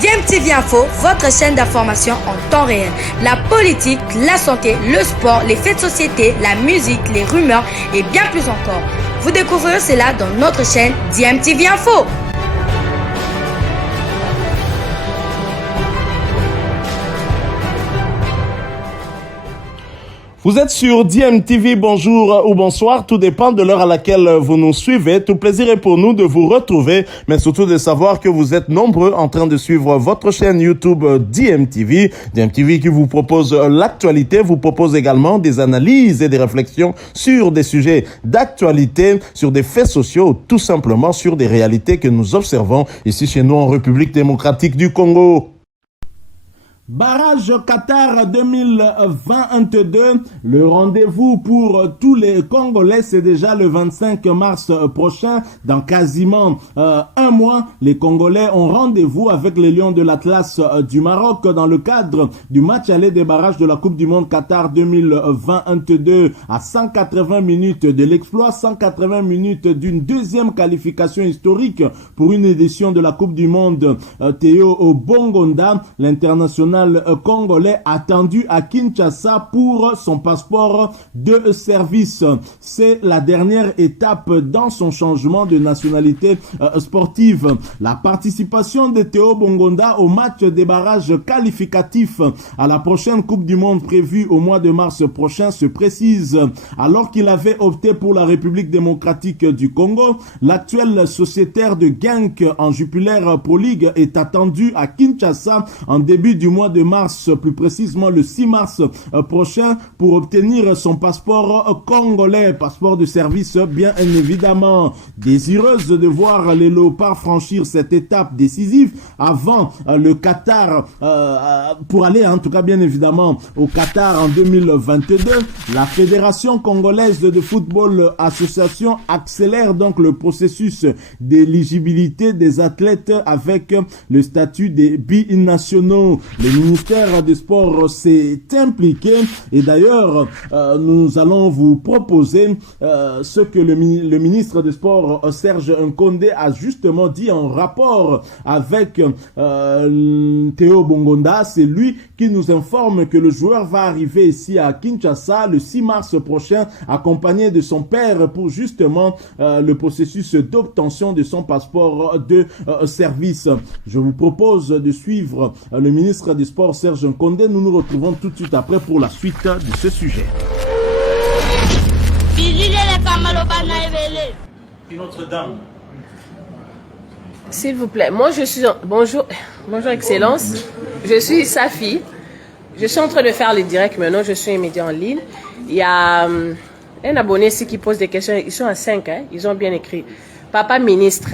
DMTV Info, votre chaîne d'information en temps réel. La politique, la santé, le sport, les faits de société, la musique, les rumeurs et bien plus encore. Vous découvrirez cela dans notre chaîne DMTV Info. Vous êtes sur DMTV, bonjour ou bonsoir, tout dépend de l'heure à laquelle vous nous suivez. Tout plaisir est pour nous de vous retrouver, mais surtout de savoir que vous êtes nombreux en train de suivre votre chaîne YouTube DMTV. DMTV qui vous propose l'actualité, vous propose également des analyses et des réflexions sur des sujets d'actualité, sur des faits sociaux, tout simplement sur des réalités que nous observons ici chez nous en République démocratique du Congo. Barrage Qatar 2022, le rendez-vous pour tous les Congolais, c'est déjà le 25 mars prochain. Dans quasiment un mois, les Congolais ont rendez-vous avec les Lions de l'Atlas du Maroc dans le cadre du match aller des barrages de la Coupe du Monde Qatar 2022 à 180 minutes de l'exploit, 180 minutes d'une deuxième qualification historique pour une édition de la Coupe du Monde. Théo Bongonda, l'international congolais attendu à Kinshasa pour son passeport de service. C'est la dernière étape dans son changement de nationalité sportive. La participation de Théo Bongonda au match des barrages qualificatifs à la prochaine Coupe du Monde prévue au mois de mars prochain se précise. Alors qu'il avait opté pour la République démocratique du Congo, l'actuel sociétaire de Genk en Jupiler Pro League est attendu à Kinshasa en début du mois de mars, plus précisément le 6 mars prochain, pour obtenir son passeport congolais, passeport de service bien évidemment. Désireuse de voir les Léopards franchir cette étape décisive avant le Qatar, pour aller en tout cas bien évidemment au Qatar en 2022, la Fédération congolaise de football association accélère donc le processus d'éligibilité des athlètes avec le statut des binationaux. Le ministère des Sports s'est impliqué et d'ailleurs nous allons vous proposer ce que le ministre des Sports Serge Nkondé a justement dit en rapport avec Théo Bongonda. C'est lui qui nous informe que le joueur va arriver ici à Kinshasa le 6 mars prochain accompagné de son père pour justement le processus d'obtention de son passeport de service. Je vous propose de suivre le ministre des Sports Serge Nkondé. Nous nous retrouvons tout de suite après pour la suite de ce sujet. Notre-Dame. S'il vous plaît, moi je suis... Bonjour Excellence, je suis Safi. Je suis en train de faire le direct maintenant, je suis un média en ligne. Il y a un abonné ici qui pose des questions, ils sont à 5, hein? Ils ont bien écrit. Papa ministre,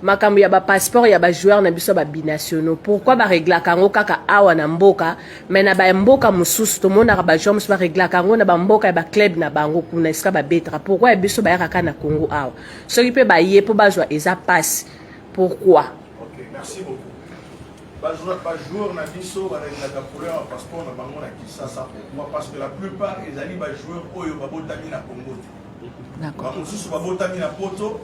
makambo ya ba passeport ya ba joueur na biso ba binationaux. Pourquoi ba régla kango kaka awa na mboka mais na ba mboka mususu to mona ba joueur mususu ba régla kango na ba mboka ya ba club na bango kuna iska ba betra. Pourquoi biso ba yaka na Congo awa? Soki pe ba yé po ba joueur eza passe. Pourquoi? OK, merci beaucoup. Ba joueur na biso ba régla ka couleur passeport na bango na Kinshasa. Pourquoi? Parce que la plupart ezali ba joueur oyo ba botami na Congo. D'accord. Ba mususu ba botami na poto.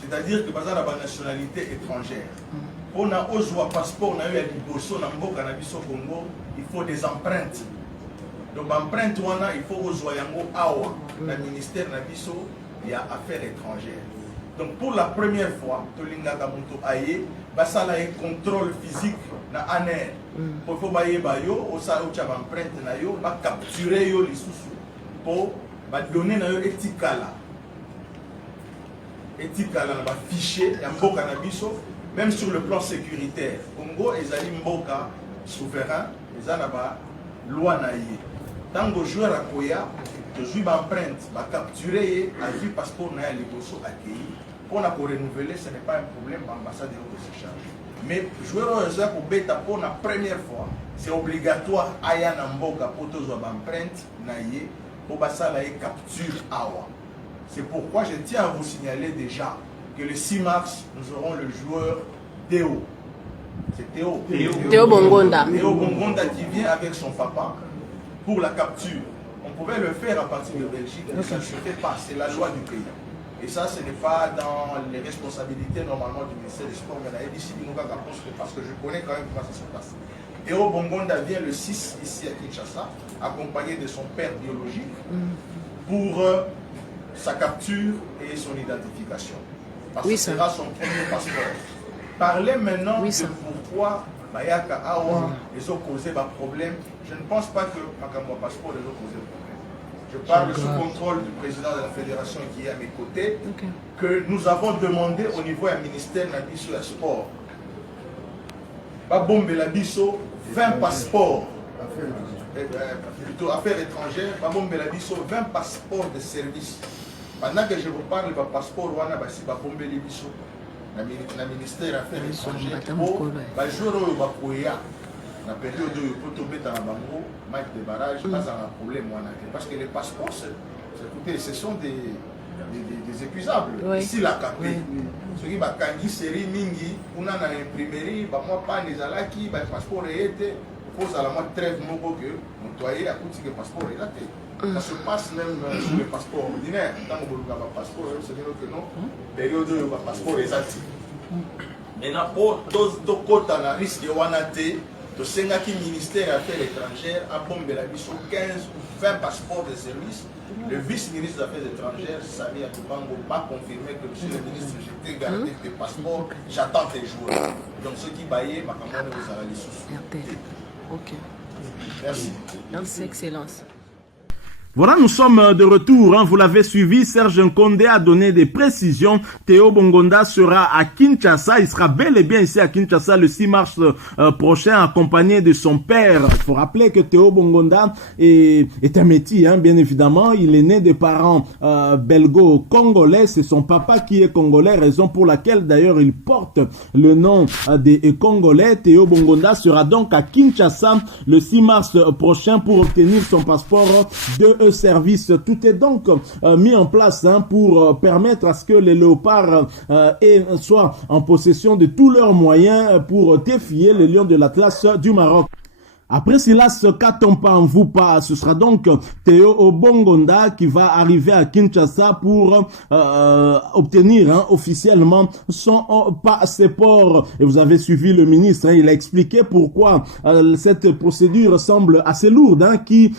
C'est-à-dire que baza na ba nationalité étrangère. On a ozwa passeport na yo ya liboso na mboka na biso Congo, il faut des empreintes. Donc empreinte wana il faut ozwa yango awa na ministère na biso ya affaires étrangères. Donc pour la première fois, tolinga ka muto aye basala un contrôle physique na aner. Pour faut baye ba yo osa o tcha empreinte na yo ba capturer yo lisusu pour ba donner na yo etikala. Éthique à la fichier, il y a mboka na biso, même sur le plan sécuritaire. Congo ezali mboka souverain, ezana ba loi na ye. Tango joueur a koya, to jouer ba empreinte, ba capturer a vu passeport na ya liboso accueilli. Pour na ko renouveler, ce n'est pas un problème, l'ambassade de se charge. Mais joueur za ko beta pour la première fois, c'est obligatoire aya na mboka pour to jouer ba empreinte na ye, pour basala ye capture awa. C'est pourquoi je tiens à vous signaler déjà que le 6 mars, nous aurons le joueur Théo. C'est Théo. Théo Bongonda. Théo Bongonda qui vient avec son papa pour la capture. On pouvait le faire à partir de Belgique, mais ça ne se fait pas. C'est la loi du pays. Et ça, ce n'est pas dans les responsabilités normalement du ministère des Sports, mais parce que je connais quand même comment ça se passe. Théo Bongonda vient le 6 ici à Kinshasa, accompagné de son père biologique, pour sa capture et son identification. Parce que ce sera son premier passeport. Parlez maintenant de pourquoi Bayaka Awa les ont causé un problème. Je ne pense pas que Makamwa Passeport les a causé problème. Je parle sous contrôle du président de la fédération qui est à mes côtés, que nous avons demandé au niveau du ministère de la Sport, Babombe Labiso, 20 passeports, plutôt affaires étrangères, Babombe Labiso, 20 passeports de service. Pendant que je vous parle, le passeport, c'est Babombe Labiso. Le ministère des Affaires étrangères, pour le jour où il y a la période où il faut tomber dans la banque, match de barrage, pas un problème. Parce que les passeports, ce sont des épuisables. Ici, la capée. Ce qui va quand série mingi, on a une imprimerie, moi pas les alaki, le passeport est été, il faut à la moitié trêve moko que nettoyer à côté que le passeport est là. Ça se passe même sur le passeport ordinaire. Quand on a un passeport, c'est dire que non, période où le passeport est actif. Maintenant, pour deux côtés, on a risque de wanate. Le ministère des Affaires étrangères a bombé la mission 15 ou 20 passeports de service. Le vice-ministre des Affaires étrangères, Sami Atubango, m'a confirmé que monsieur le ministre, j'ai été gardé tes passeports, j'attends tes jours. Donc ceux qui baillent, ma camarade vous a les sous. Ok. Merci. Merci, Excellence. Voilà, nous sommes de retour. Vous l'avez suivi, Serge Nkonde a donné des précisions. Théo Bongonda sera à Kinshasa. Il sera bel et bien ici à Kinshasa le 6 mars prochain, accompagné de son père. Il faut rappeler que Théo Bongonda est un métis, bien évidemment. Il est né de parents belgo-congolais. C'est son papa qui est congolais, raison pour laquelle d'ailleurs il porte le nom des Congolais. Théo Bongonda sera donc à Kinshasa le 6 mars prochain pour obtenir son passeport de service. Tout est donc mis en place pour permettre à ce que les léopards soient en possession de tous leurs moyens pour défier les lions de l'Atlas du Maroc. Après Silas Katompa Mvupa, ce sera donc Théo Bongonda qui va arriver à Kinshasa pour obtenir officiellement son passeport. Et vous avez suivi le ministre, il a expliqué pourquoi cette procédure semble assez lourde, qui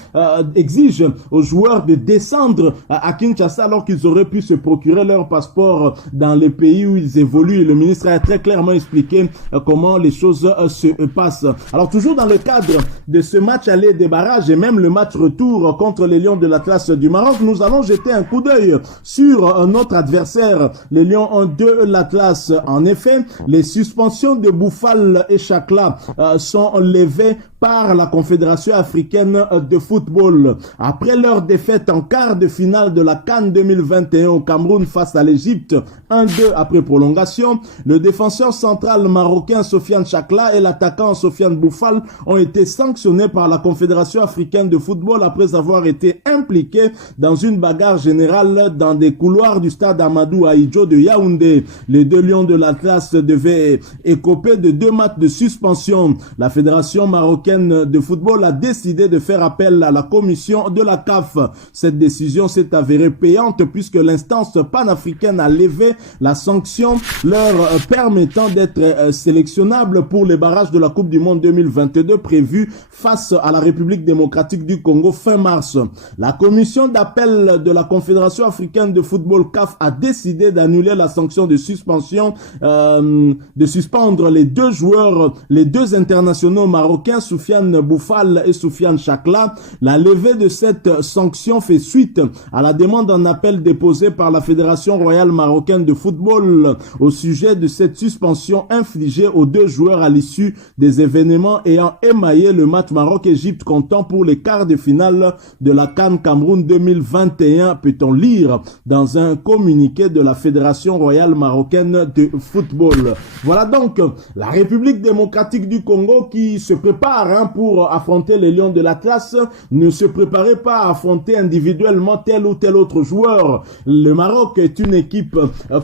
exige aux joueurs de descendre à Kinshasa alors qu'ils auraient pu se procurer leur passeport dans les pays où ils évoluent. Le ministre a très clairement expliqué comment les choses se passent. Alors toujours dans le cadre de ce match aller des barrages et même le match retour contre les Lions de l'Atlas du Maroc, nous allons jeter un coup d'œil sur notre adversaire, les Lions de l'Atlas. En effet, les suspensions de Bouffal et Chakla sont levées par la Confédération africaine de football. Après leur défaite en quart de finale de la CAN 2021 au Cameroun face à l'Égypte, 1-2 après prolongation, le défenseur central marocain Sofiane Chakla et l'attaquant Sofiane Bouffal ont été sanctionnés par la Confédération africaine de football après avoir été impliqués dans une bagarre générale dans des couloirs du stade Amadou Ahidjo de Yaoundé. Les deux Lions de l'Atlas devaient écoper de 2 matchs de suspension. La Fédération marocaine de football a décidé de faire appel à la commission de la CAF. Cette décision s'est avérée payante puisque l'instance panafricaine a levé la sanction leur permettant d'être sélectionnables pour les barrages de la Coupe du Monde 2022 prévus face à la République démocratique du Congo fin mars. La commission d'appel de la Confédération africaine de football CAF a décidé d'annuler la sanction de suspension, de suspendre les deux joueurs, les deux internationaux marocains, Soufiane Bouffal et Soufiane Chakla. La levée de cette sanction fait suite à la demande en appel déposée par la Fédération royale marocaine de football au sujet de cette suspension infligée aux deux joueurs à l'issue des événements ayant émaillé le match Maroc-Égypte comptant pour les quarts de finale de la CAN Cameroun 2021, peut-on lire dans un communiqué de la Fédération royale marocaine de football. Voilà donc la République démocratique du Congo qui se prépare pour affronter les Lions de l'Atlas, ne se préparait pas à affronter individuellement tel ou tel autre joueur. Le Maroc est une équipe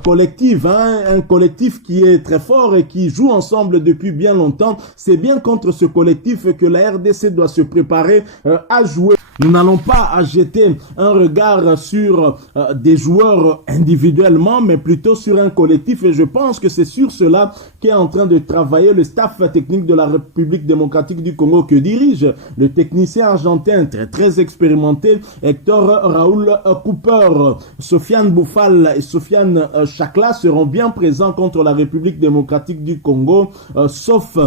collective, un collectif qui est très fort et qui joue ensemble depuis bien longtemps. C'est bien contre ce collectif que la RDC doit se préparer à jouer. Nous n'allons pas jeter un regard sur des joueurs individuellement, mais plutôt sur un collectif. Et je pense que c'est sur cela qu'est en train de travailler le staff technique de la République démocratique du Congo que dirige le technicien argentin très expérimenté Hector Raoul Cooper. Sofiane Boufal et Sofiane Chakla seront bien présents contre la République démocratique du Congo, sauf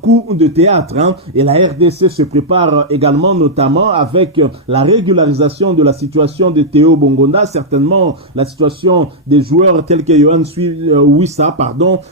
coup de théâtre. Et la RDC se prépare également, notamment avec la régularisation de la situation de Théo Bongonda. Certainement, la situation des joueurs tels que Yohan Wissa,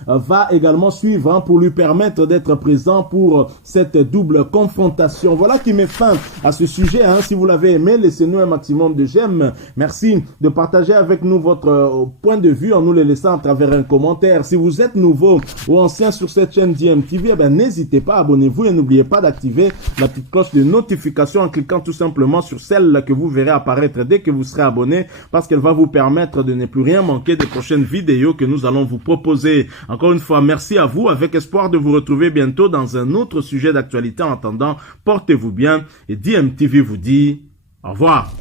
va également suivre pour lui permettre d'être présent pour cette double confrontation. Voilà qui met fin à ce sujet. Si vous l'avez aimé, laissez-nous un maximum de j'aime. Merci de partager avec nous votre point de vue en nous les laissant à travers un commentaire. Si vous êtes nouveau ou ancien sur cette chaîne DMTV, n'hésitez pas, abonnez-vous et n'oubliez pas d'activer la petite cloche de notification en cliquant tout simplement sur celle que vous verrez apparaître dès que vous serez abonné, parce qu'elle va vous permettre de ne plus rien manquer des prochaines vidéos que nous allons vous proposer. Encore une fois, merci à vous, avec espoir de vous retrouver bientôt dans un autre sujet d'actualité. En attendant, portez-vous bien et DMTV vous dit au revoir.